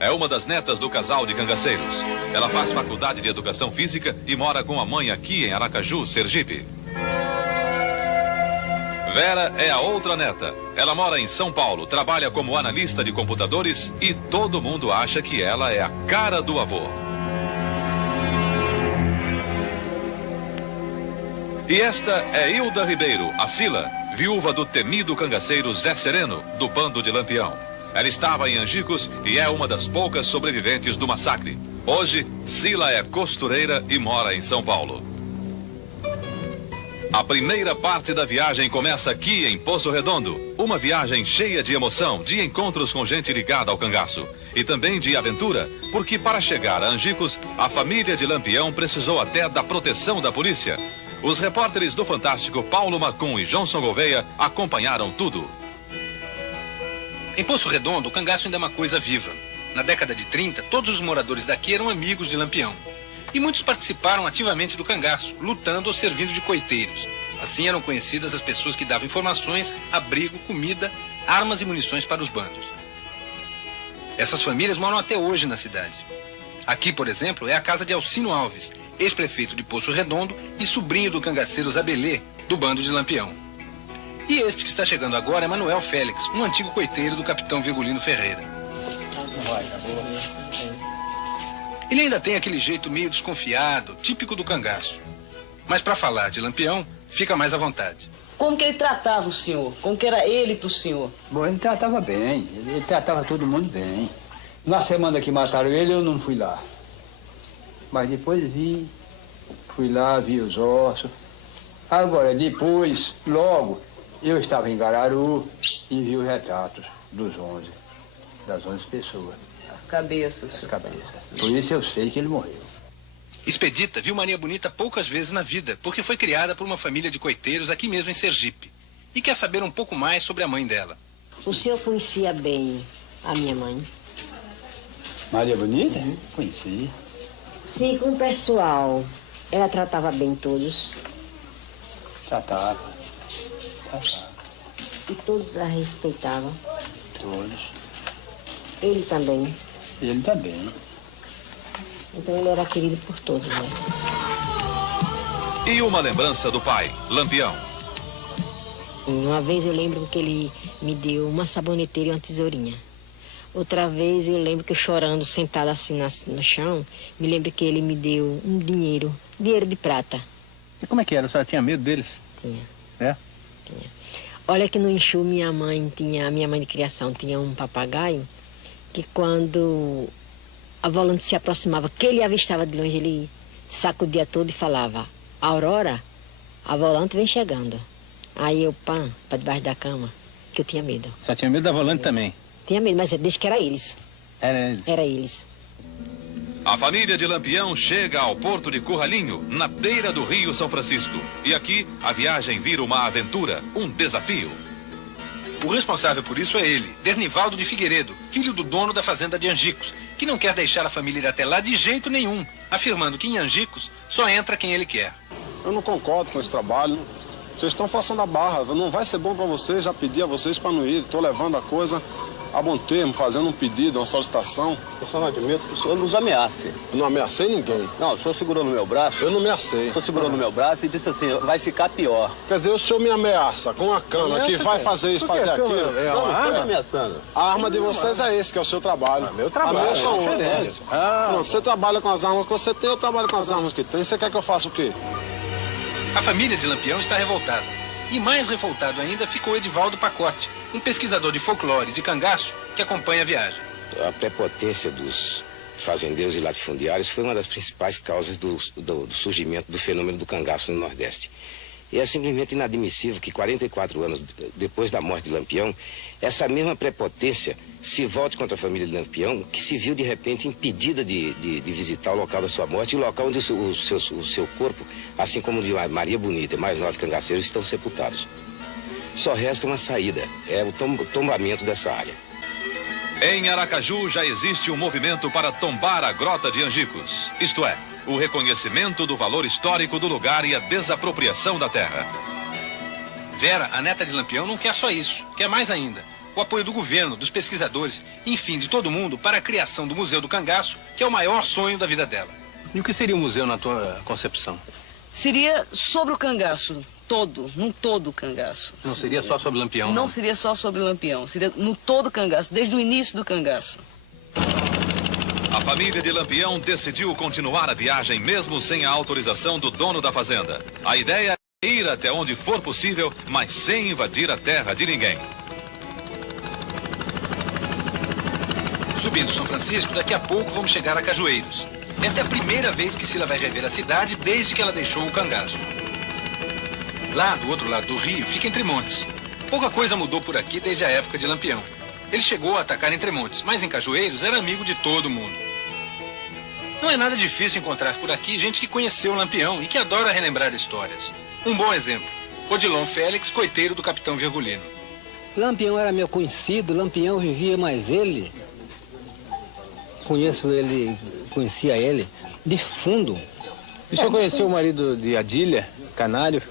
é uma das netas do casal de cangaceiros. Ela faz faculdade de educação física e mora com a mãe aqui em Aracaju, Sergipe. Vera é a outra neta. Ela mora em São Paulo, trabalha como analista de computadores e todo mundo acha que ela é a cara do avô. E esta é Hilda Ribeiro, a Sila, viúva do temido cangaceiro Zé Sereno, do bando de Lampião. Ela estava em Angicos e é uma das poucas sobreviventes do massacre. Hoje, Sila é costureira e mora em São Paulo. A primeira parte da viagem começa aqui em Poço Redondo. Uma viagem cheia de emoção, de encontros com gente ligada ao cangaço. E também de aventura, porque para chegar a Angicos, a família de Lampião precisou até da proteção da polícia. Os repórteres do Fantástico Paulo Marcum e Johnson Gouveia acompanharam tudo. Em Poço Redondo, o cangaço ainda é uma coisa viva. Na década de 30, todos os moradores daqui eram amigos de Lampião. E muitos participaram ativamente do cangaço, lutando ou servindo de coiteiros. Assim eram conhecidas as pessoas que davam informações, abrigo, comida, armas e munições para os bandos. Essas famílias moram até hoje na cidade. Aqui, por exemplo, é a casa de Alcino Alves, ex-prefeito de Poço Redondo e sobrinho do cangaceiro Zabelê, do bando de Lampião. E este que está chegando agora é Manuel Félix, um antigo coiteiro do capitão Virgulino Ferreira. Ele ainda tem aquele jeito meio desconfiado, típico do cangaço. Mas para falar de Lampião, fica mais à vontade. Como que ele tratava o senhor? Como que era ele pro senhor? Bom, ele tratava bem, ele tratava todo mundo bem. Na semana que mataram ele, eu não fui lá. Mas depois fui lá, vi os ossos. Agora, depois, logo, eu estava em Gararu e vi os retratos das 11 pessoas. As cabeças. As cabeças. Por isso eu sei que ele morreu. Expedita viu Maria Bonita poucas vezes na vida, porque foi criada por uma família de coiteiros aqui mesmo em Sergipe. E quer saber um pouco mais sobre a mãe dela. O senhor conhecia bem a minha mãe? Maria Bonita? Conheci. Sim, com o pessoal. Ela tratava bem todos. Tratava. E todos a respeitavam. Todos. Ele também. Ele também. Então ele era querido por todos, né? E uma lembrança do pai, Lampião. Uma vez eu lembro que ele me deu uma saboneteira e uma tesourinha. Outra vez eu lembro que eu chorando, sentada assim no chão, me lembro que ele me deu um dinheiro de prata. E como é que era? A senhora tinha medo deles? Tinha. É? Tinha. Olha que no Enxu minha mãe de criação tinha um papagaio que quando a volante se aproximava, que ele avistava de longe, ele sacudia todo e falava: Aurora, a volante vem chegando. Aí eu, para debaixo da cama, que eu tinha medo. Só tinha medo da volante também? Tinha medo, mas desde que era eles. Era eles? Era eles. A família de Lampião chega ao porto de Curralinho, na beira do Rio São Francisco. E aqui, a viagem vira uma aventura, um desafio. O responsável por isso é ele, Dernivaldo de Figueiredo, filho do dono da fazenda de Angicos, que não quer deixar a família ir até lá de jeito nenhum, afirmando que em Angicos só entra quem ele quer. Eu não concordo com esse trabalho. Vocês estão forçando a barra, não vai ser bom para vocês, já pedi a vocês para não ir. Estou levando a coisa a bom termo, fazendo um pedido, uma solicitação. Eu só não admito que o senhor nos ameace. Eu não ameacei ninguém. Não, o senhor segurou no meu braço. Eu não ameacei. O senhor segurou no meu braço e disse assim, vai ficar pior. Quer dizer, o senhor me ameaça com uma cana que vai fazer isso, fazer aquilo. Não, não estou ameaçando. A arma de vocês é esse, que é o seu trabalho. Meu trabalho. A minha são é outras. diferente. Não, você trabalha com as armas que você tem, eu trabalho com as armas que tem. Você quer que eu faça o quê? A família de Lampião está revoltada. E mais revoltado ainda ficou Edivaldo Pacote, um pesquisador de folclore de cangaço que acompanha a viagem. A prepotência dos fazendeiros e latifundiários foi uma das principais causas do surgimento do fenômeno do cangaço no Nordeste. E é simplesmente inadmissível que 44 anos depois da morte de Lampião, essa mesma prepotência se volte contra a família de Lampião, que se viu de repente impedida de visitar o local da sua morte, e o local onde o seu corpo, assim como o de Maria Bonita e mais 9 cangaceiros, estão sepultados. Só resta uma saída, é o tombamento dessa área. Em Aracaju já existe um movimento para tombar a Grota de Angicos, isto é, o reconhecimento do valor histórico do lugar e a desapropriação da terra. Vera, a neta de Lampião, não quer só isso, quer mais ainda. o apoio do governo, dos pesquisadores, enfim, de todo mundo para a criação do Museu do Cangaço, que é o maior sonho da vida dela. E o que seria um museu na tua concepção? Seria sobre o cangaço, no todo o cangaço. Não seria só sobre Lampião, Não seria só sobre Lampião, seria no todo o cangaço, desde o início do cangaço. A família de Lampião decidiu continuar a viagem mesmo sem a autorização do dono da fazenda. A ideia é ir até onde for possível, mas sem invadir a terra de ninguém. Subindo São Francisco, daqui a pouco vamos chegar a Cajueiros. Esta é a primeira vez que Sila vai rever a cidade desde que ela deixou o cangaço. Lá, do outro lado do rio, fica Entremontes. Pouca coisa mudou por aqui desde a época de Lampião. Ele chegou a atacar Entremontes, mas em Cajueiros era amigo de todo mundo. Não é nada difícil encontrar por aqui gente que conheceu o Lampião e que adora relembrar histórias. Um bom exemplo, Odilon Félix, coiteiro do capitão Virgulino. Lampião era meu conhecido, Lampião vivia mais ele. Conhecia ele de fundo. E o senhor conheceu o marido de Adília, Canário?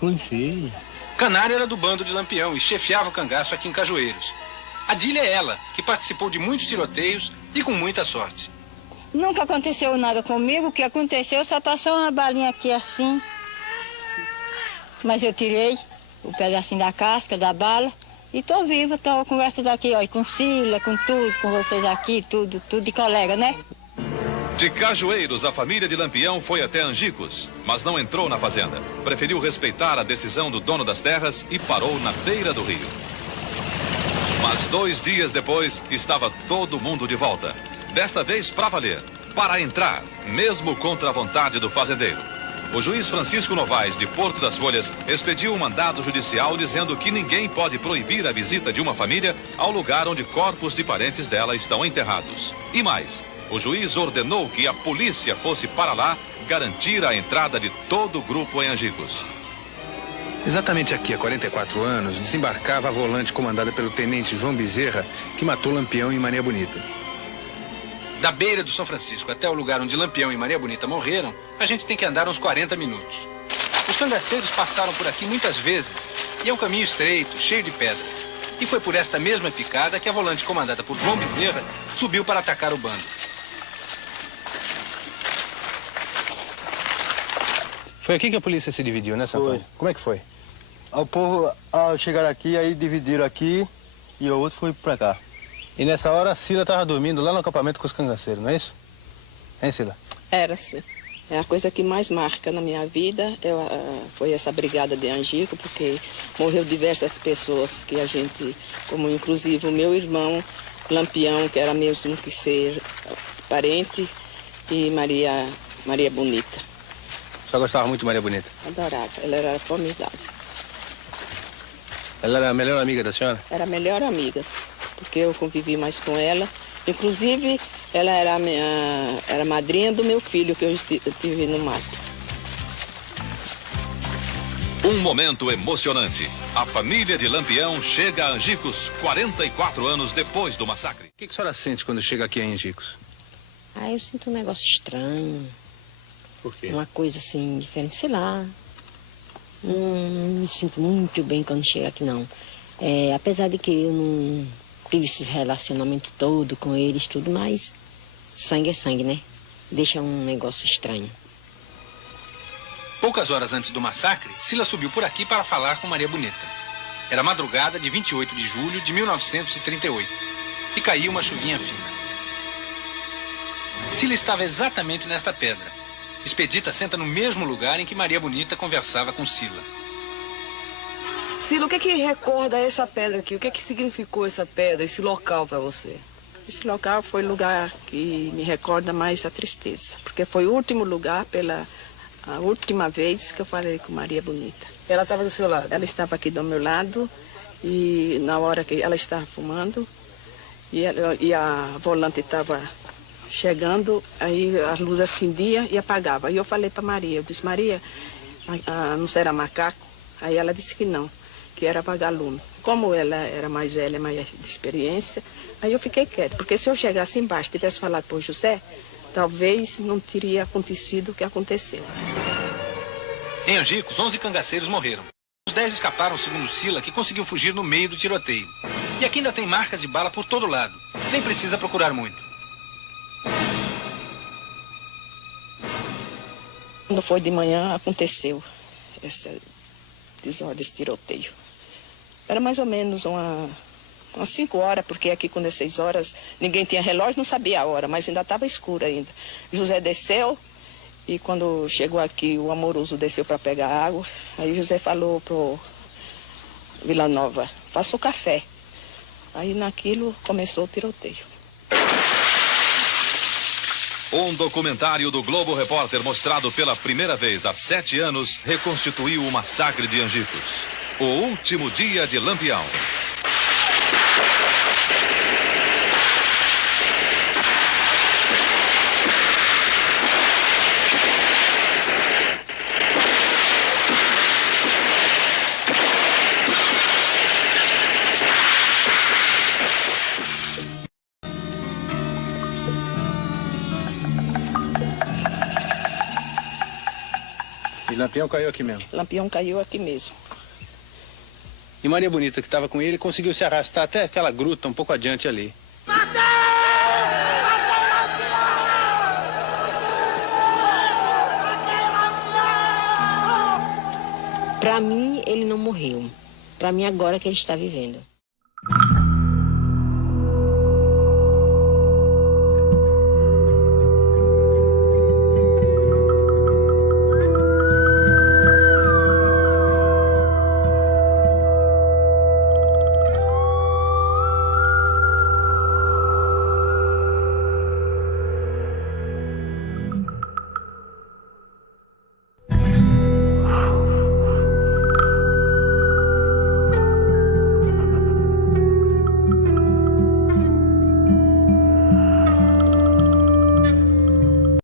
Conheci. Canário era do bando de Lampião e chefiava o cangaço aqui em Cajueiros. Adília é ela, que participou de muitos tiroteios e com muita sorte. Nunca aconteceu nada comigo, o que aconteceu só passou uma balinha aqui assim. Mas eu tirei o pedacinho da casca, da bala, e tô viva, tô conversando aqui, ó, com Sila, com tudo, com vocês aqui, tudo de colega, né? De Cajueiros, a família de Lampião foi até Angicos, mas não entrou na fazenda. Preferiu respeitar a decisão do dono das terras e parou na beira do rio. Mas 2 dias depois, estava todo mundo de volta. Desta vez para valer, para entrar, mesmo contra a vontade do fazendeiro. O juiz Francisco Novaes, de Porto das Folhas, expediu um mandado judicial dizendo que ninguém pode proibir a visita de uma família ao lugar onde corpos de parentes dela estão enterrados. E mais, o juiz ordenou que a polícia fosse para lá garantir a entrada de todo o grupo em Angicos. Exatamente aqui, há 44 anos, desembarcava a volante comandada pelo tenente João Bezerra, que matou Lampião em Maria Bonita. Da beira do São Francisco até o lugar onde Lampião e Maria Bonita morreram, a gente tem que andar uns 40 minutos. Os cangaceiros passaram por aqui muitas vezes, e é um caminho estreito, cheio de pedras. E foi por esta mesma picada que a volante comandada por João Bezerra subiu para atacar o bando. Foi aqui que a polícia se dividiu, né, Santônio? Como é que foi? O povo, ao chegar aqui, aí dividiram aqui e o outro foi para cá. E nessa hora a Sila estava dormindo lá no acampamento com os cangaceiros, não é isso? Hein, Sila? Era, sim. É a coisa que mais marca na minha vida foi essa brigada de Angico, porque morreu diversas pessoas que a gente, como inclusive o meu irmão Lampião, que era mesmo que ser parente, e Maria Bonita. A senhora gostava muito de Maria Bonita? Adorava, ela era formidável. Ela era a melhor amiga da senhora? Era a melhor amiga, porque eu convivi mais com ela. Inclusive, ela era madrinha do meu filho, que eu tive no mato. Um momento emocionante. A família de Lampião chega a Angicos 44 anos depois do massacre. O que a senhora sente quando chega aqui em Angicos? Eu sinto um negócio estranho. Por quê? Uma coisa assim, diferente, sei lá. Não me sinto muito bem quando chego aqui, não. Apesar de que eu não tive esse relacionamento todo com eles, tudo, mas sangue é sangue, né? Deixa um negócio estranho. Poucas horas antes do massacre, Sila subiu por aqui para falar com Maria Bonita. Era madrugada de 28 de julho de 1938 e caiu uma chuvinha fina. Sila estava exatamente nesta pedra. Expedita senta no mesmo lugar em que Maria Bonita conversava com Sila. Sila, o que recorda essa pedra aqui? O que significou essa pedra, esse local para você? Esse local foi o lugar que me recorda mais a tristeza, porque foi o último lugar, a última vez que eu falei com Maria Bonita. Ela estava do seu lado? Ela estava aqui do meu lado e na hora que ela estava fumando e a volante estava chegando, aí a luz acendia e apagava. Aí eu falei para Maria, eu disse, Maria, não será macaco? Aí ela disse que não, que era vagalume. Como ela era mais velha, mais de experiência, aí eu fiquei quieta, porque se eu chegasse embaixo e tivesse falado por José, talvez não teria acontecido o que aconteceu. Em Angicos, 11 cangaceiros morreram. 10 escaparam, segundo Sila, que conseguiu fugir no meio do tiroteio. E aqui ainda tem marcas de bala por todo lado. Nem precisa procurar muito. Quando foi de manhã, aconteceu essa desordem, esse tiroteio. Era mais ou menos umas 5 horas, porque aqui quando é 6 horas, ninguém tinha relógio, não sabia a hora, mas ainda estava escuro ainda. José desceu e quando chegou aqui, o Amoroso desceu para pegar água. Aí José falou pro Vila Nova, faça o café. Aí naquilo começou o tiroteio. Um documentário do Globo Repórter mostrado pela primeira vez há 7 anos reconstituiu o massacre de Angicos. O último dia de Lampião. E Lampião caiu aqui mesmo? Lampião caiu aqui mesmo. E Maria Bonita, que estava com ele, conseguiu se arrastar até aquela gruta um pouco adiante ali. Para mim, ele não morreu. Para mim, agora que ele está vivendo.